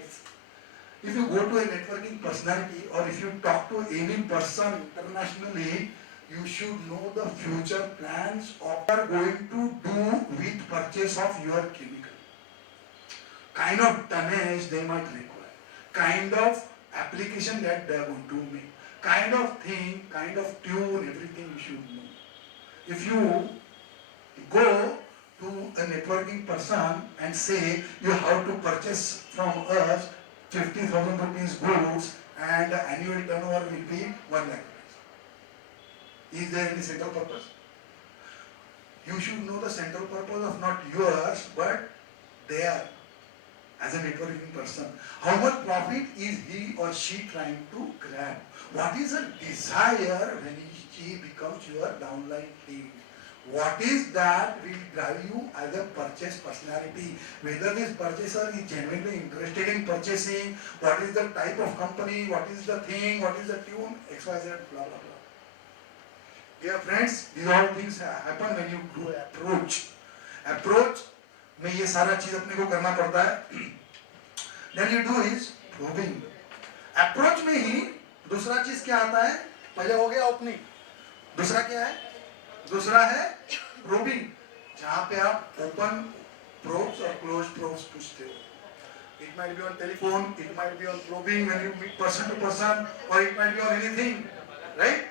life. If you go to a networking personality or if you talk to any person internationally, you should know the future plans of what you are going to do with purchase of your chemical. Kind of tonnage they might require, kind of application that they are going to make, kind of thing, kind of tune, everything you should know. If you go to a networking person and say you have to purchase from us 50,000 rupees goods and the annual turnover will be 1 lakh rupees. Is there any central purpose? You should know the central purpose of not yours but their, as a networking person. How much profit is he or she trying to grab? What is the desire when he becomes your downline team? What is that will drive you as a purchase personality? Whether this purchaser is genuinely interested in purchasing, what is the type of company, what is the thing, what is the tune, XYZ, blah, blah, blah. Dear friends, these all things happen when you do approach. Approach में ये सारा चीज अपने को करना पड़ता है. Then you do is probing. Approach में ही दूसरा चीज क्या आता है? पहले हो गया opening. दूसरा क्या है? दूसरा है probing, जहाँ पे आप open probes और close probes पूछते हो. It might be on telephone, it might be on probing when you meet person to person, or it might be on anything, right?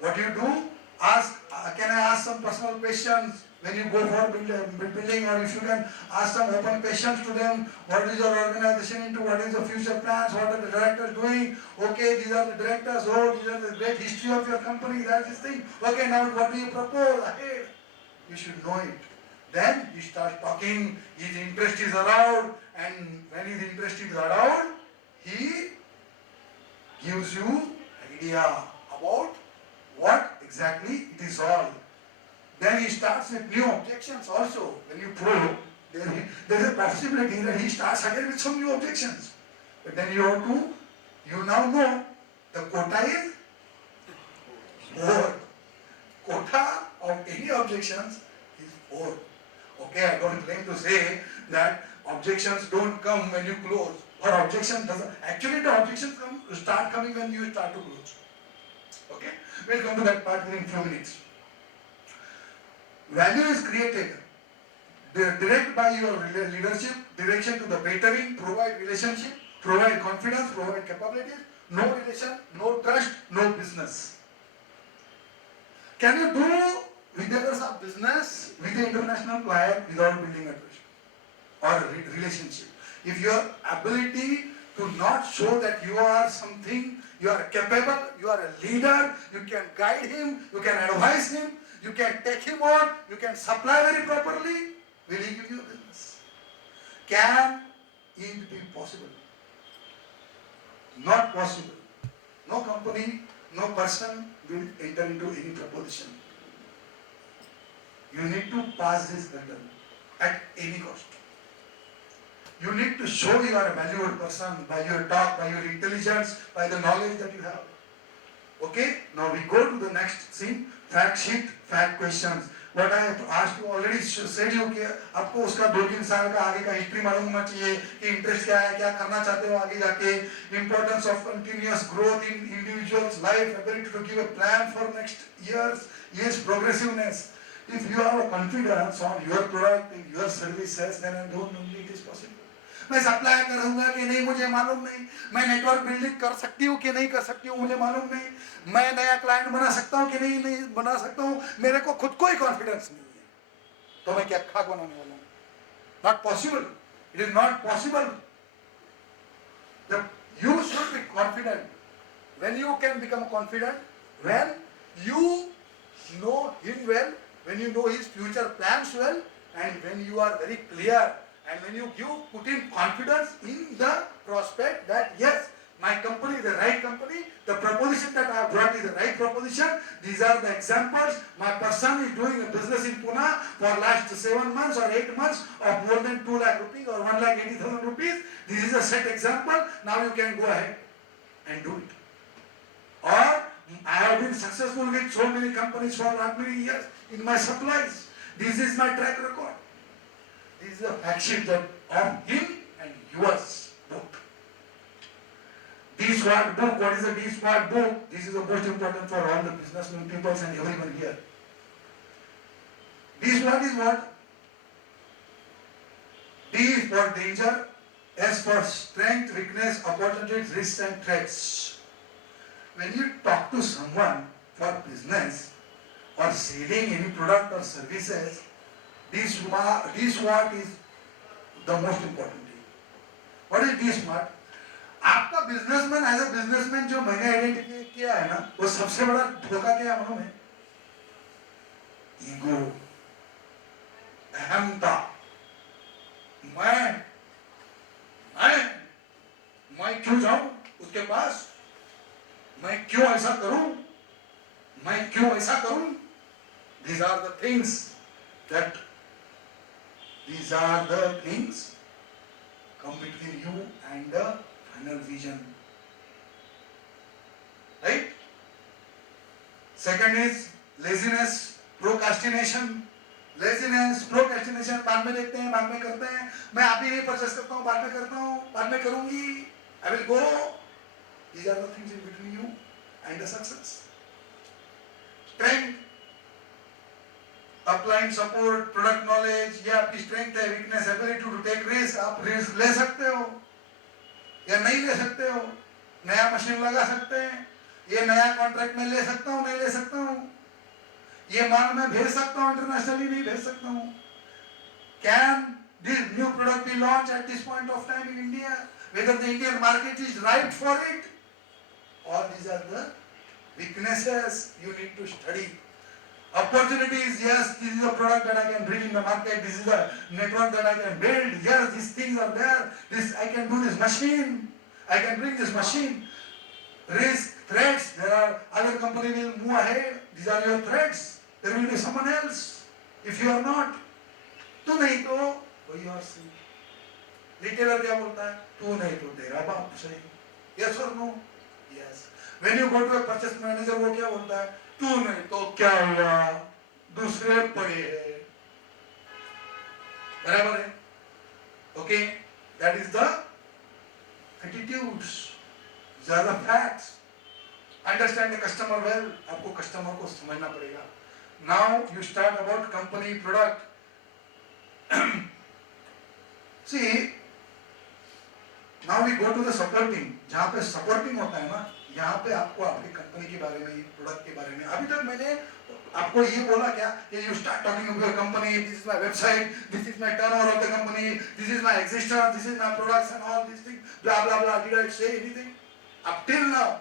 What you do? Ask, can I ask some personal questions when you go for building, or if you can ask some open questions to them. What is your organization into? What is the future plans? What are the directors doing? Okay, these are the directors. Oh, these are the great history of your company. That's this thing. Okay, now what do you propose ahead? You should know it. Then you start talking. His interest is aroused, and when his interest is aroused, he gives you idea about what exactly it is all. Then he starts with new objections also. When you probe, there is a possibility that he starts again with some new objections. But then you have to, you now know the quota is 4. Quota of any objections is 4. Okay, I don't claim to say that objections don't come when you close. Or objection doesn't. Actually, the objections start coming when you start to close. Okay, we'll come to that part within a few minutes. Value is created direct by your leadership, direction to the bettering, provide relationship, provide confidence, provide capabilities, no relation, no trust, no business. Can you do with others of business with the international client without building a trust or relationship? If your ability to not show that you are something, you are capable, you are a leader, you can guide him, you can advise him, you can take him on, you can supply very properly, will he give you business? Can it be possible? Not possible. No company, no person will enter into any proposition. You need to pass this hurdle at any cost. You need to show you are a valued person by your talk, by your intelligence, by the knowledge that you have. Okay, now we go to the next scene, fact sheet, fact questions. What I have asked you already said you कि आपको उसका 2-3 साल का आगे का history मालूम होना चाहिए कि इंटरेस्ट क्या है, क्या करना चाहते हो आगे जाके, importance of continuous growth in individual's life, ability to give a plan for next years, yes, progressiveness. If you have a confidence on your product, in your services, then I don't know it is possible. मैं supply करूंगा कि नहीं मुझे मालूम नहीं, मैं network building कर सकती हूँ कि नहीं कर सकती हूँ मुझे मालूम नहीं, मैं नया क्लाइंट बना सकता हूँ कि नहीं बना सकता हूँ, मेरे को खुद को ही कॉन्फिडेंस नहीं है, तो मैं क्या खाक बनाने वाला हूँ? Not possible. It is not possible. You should be confident. When you can become confident, when you know him well, when you know his future plans well, and when you are very clear. And when you put in confidence in the prospect that yes, my company is the right company, the proposition that I have brought is the right proposition, these are the examples, my person is doing a business in Pune for last 7 months or 8 months of more than 2 lakh rupees or 1,80,000 rupees, this is a set example, now you can go ahead and do it. Or I have been successful with so many companies for not many years in my supplies, this is my track record. This is a fact sheet of him and yours both. D-SWOT book. What is a D-SWOT book? This is the most important for all the businessmen, people and everyone here. D-SWOT is what? D is for danger, S for strength, weakness, opportunities, risks and threats. When you talk to someone for business or selling any product or services, D-SWOT is the most important thing. What is D-SWOT? आपका businessman as a businessman जो मैंने identify किया है ना, वो सबसे बड़ा धोखा क्या है मालूम है? ईगो, अहमता। मैं क्यों जाऊं उसके पास? मैं क्यों ऐसा करूं? मैं क्यों ऐसा करूं? These are the things come between you and the final vision. Right? Second is laziness, procrastination. Laziness, procrastination, बाद में देखते हैं, बाद में करते हैं, मैं अभी नहीं परचेस करता हूँ, बाद में करता हूँ, बाद में करूंगी, I will go. These are the things in between you and the success. Strength, upline support, product knowledge, ये आपकी स्ट्रेंथ है, weakness, ability to take risk, आप रिस्क ले सकते हो या नहीं ले सकते हो, नया मशीन लगा सकते हैं, ये नया कॉन्ट्रैक्ट में ले सकता हूँ, नहीं ले सकता हूँ, ये माल मैं भेज सकता हूँ, इंटरनेशनली नहीं भेज सकता हूँ, can this new product be launch at this point of time in India, whether the Indian market is right for it, all these are the weaknesses you need to study. Opportunities, yes, this is a product that I can bring in the market, this is a network that I can build, yes, these things are there, this I can do this machine, I can bring this machine. Risk, threats, there are other companies will move ahead, these are your threats, there will be someone else, if you are not. तू नहीं तो कोई और सही. Retailer क्या बोलता है? तू नहीं तो तेरा बाप सही. Yes or no? Yes. When you go to a purchase manager, वो क्या बोलता है? तू नहीं तो क्या हुआ? दूसरे पड़े हैं. बराबर है? Okay, that is the attitudes. These are the facts. Understand the customer well. आपको customer को समझना पड़ेगा. Now you start about company product. See, now we go to the supporting. जहाँ पे supporting होता है ना, यहाँ पे आपको अपनी कंपनी के बारे में, प्रोडक्ट के बारे में, अभी तक मैंने आपको ये बोला क्या कि you start talking about your company, this is my website, this is my turnover of the company, this is my existence, this is my products and all these things, blah blah blah. Did I say anything? Up till now